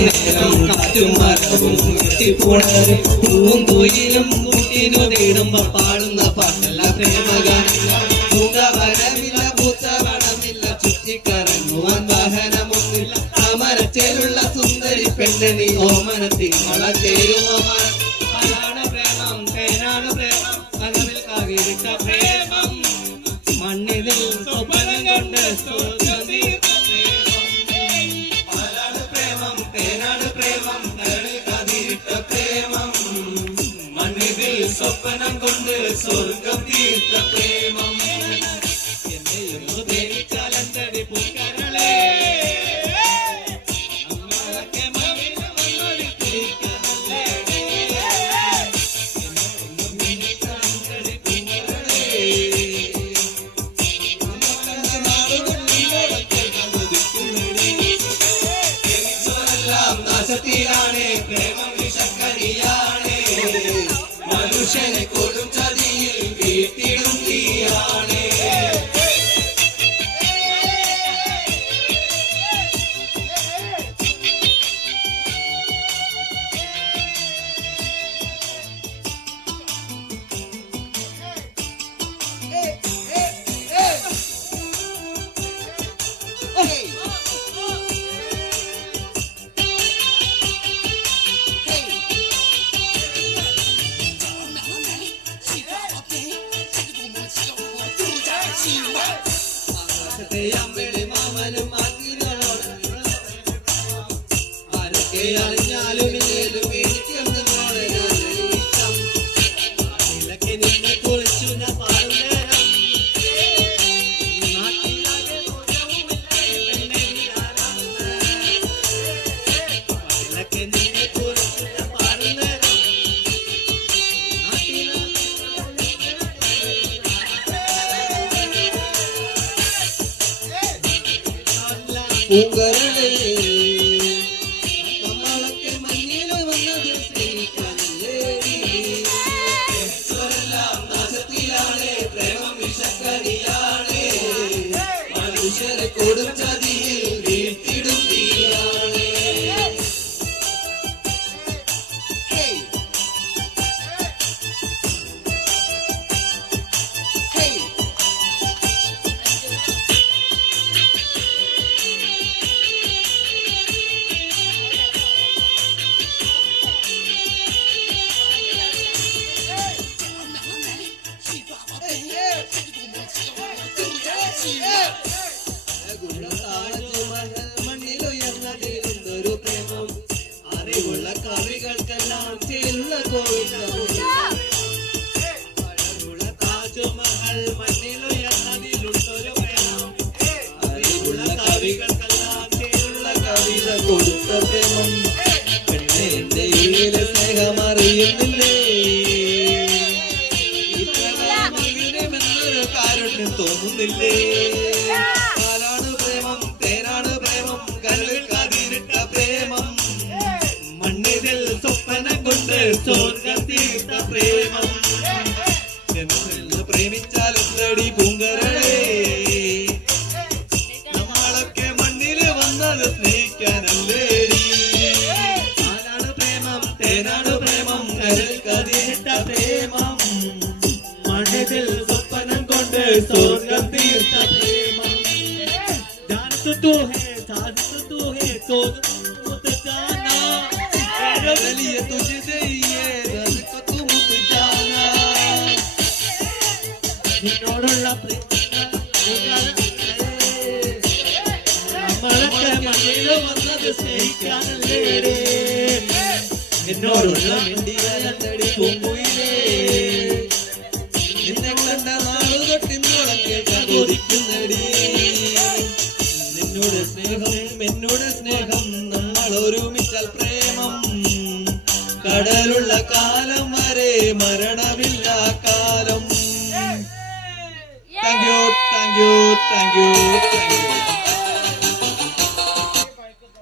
നേരം കാറ്റും മരവും പൂവും കുയിലും കുട്ടിനു തേടുമ്പോ പാടുന്ന പാട്ടല്ല പ്രേമഗാനമില്ല. പൂങ്കവനമില്ല, പൂച്ചവണമില്ല, ചുറ്റിക്കറങ്ങുവാൻ വാഹനമൊന്നില്ല. താമരച്ചേലുള്ള സുന്ദരി പെണ്ണ് നീ ഓമനത്തിൽ വളർത്തേരുമോ? അതാണ് പ്രേമം, തേനാണ് പ്രേമം, കനവിൽ കാകിരിട്ട പ്രേമം, മണ്ണിതിൽ സ്വപ്നം കൊണ്ട് സ്വർഗ്ഗം തീർത്ത പ്രേമം. അതാണ് പ്രേമം, തേനാണ് പ്രേമം, കനവിൽ കാകിരിട്ട പ്രേമം, മണ്ണിതിൽ സ്വപ്നം കൊണ്ട് സ്വർഗ്ഗം തീർത്ത പ്രേമം. എന്നെയൊന്നു ദേവിച്ചാലന്തടി പൂക്കരളേ, നമ്മളൊക്കെ മണ്ണിൽ വന്നൊരു തിരിക്കണല്ലേ. നാശത്തിലാണ് പ്രേമം വിഷക്കരിയാണ്, മനുഷ്യനെ കൊടും ചതിയിൽ വീട്ടിടും തീയാണ്. അമ്പളി മാമനും ആരൊക്കെ അറിഞ്ഞാലും എനിക്കൊന്നോടെ നാട്ടിലൊക്കെ നിന്നെ കുളിച്ചു ഞാൻ പാടുന്നേരം, നാട്ടിലാകെ നാട്ടിലൊക്കെ നിന്നെ കുളിച്ചു ഞാൻ പാടുന്നേരം, പൂങ്കരളേ നമ്മളൊക്കെ മഞ്ഞിൽ വന്നത് സ്നേഹിക്കാനല്ലേ. നാശത്തിലാണ് പ്രേമം വിഷക്കരിയാണ്, മനുഷ്യരെ കൊടും ചതിയിൽ വീഴ്ത്തിടും തീയാണ്. മണ്ണിലുയർന്നതിലൊരു പ്രേമം, അറിവുള്ള കവികൾക്കെല്ലാം ചേരുള്ള കോവിലുള്ള താജ്മഹൽ, മണ്ണിലുയർന്നതിലൊരു പ്രേമം, അറിവുള്ള കവികൾക്കെല്ലാം ചേരുള്ള കവിത കൊടുത്ത പ്രേമം. പെണ്ണെ എന്റെ ഉള്ളിലെ സ്നേഹം അറിയുന്നില്ലേ, ഇത്രമെന്നൊരു കാരുണ്യം തോന്നുന്നില്ലേ. പാലാണ് പ്രേമം, തേനാണ് പ്രേമം, കനവിൽ കാതിരിട്ട പ്രേമം, മണ്ണിതിൽ സ്വപ്നം കൊണ്ട് സ്വർഗ്ഗം തീർത്ത പ്രേമം. എന്ന് പ്രേമിച്ചാലെന്തടി പൂങ്കരളേ, നമ്മളൊക്കെ മണ്ണിൽ വന്നത് സ്നേഹിക്കാനല്ലേടി. പാലാണ് പ്രേമം, തേനാണ് പ്രേമം, കനവിൽ കാതിരിട്ട പ്രേമം, മണ്ണിതിൽ സ്വപ്നം കൊണ്ട് സ്വർഗ്ഗം തീർത്ത പ്രേമം. तू है साथ तू है तो मुझ जाना, मेरे लिए तुझे चाहिए रस को तू मुझ जाना. निनोडुल्ल നമ്മളൊക്കെ മണ്ണിൽ വന്നത് സ്നേഹിക്കാനല്ലേടേ. എന്നോടുള്ള മിണ്ടിയാലടി പൂങ്കുയിലേ, നിന്നെ കണ്ട നാളു തൊട്ടിന്നോളം കേൾക്കാൻ കൊതിക്കുന്നടി. എന്നോട് സ്നേഹം നമ്മൾ ഒരുമിച്ചാൽ പ്രേമം, കടലുള്ള കാലം വരെ മരണമില്ല കാലം. Thank you.